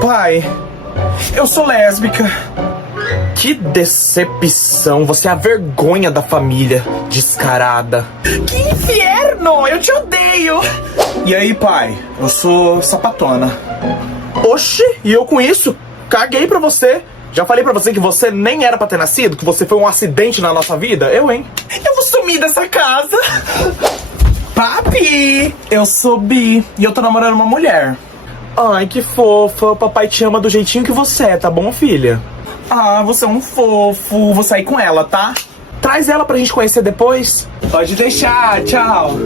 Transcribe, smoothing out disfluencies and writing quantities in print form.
Pai, eu sou lésbica. Que decepção, você é a vergonha da família, descarada. Que inferno, eu te odeio. E aí, pai, eu sou sapatona. Oxi, e eu com isso? Caguei pra você. Já falei pra você que você nem era pra ter nascido, que você foi um acidente na nossa vida? Eu, hein? Eu vou sumir dessa casa. Papi, eu sou bi e eu tô namorando uma mulher. Ai, que fofa, o papai te ama do jeitinho que você é, tá bom, filha? Ah, você é um fofo, vou sair com ela, tá? Traz ela pra gente conhecer depois. Pode deixar, tchau.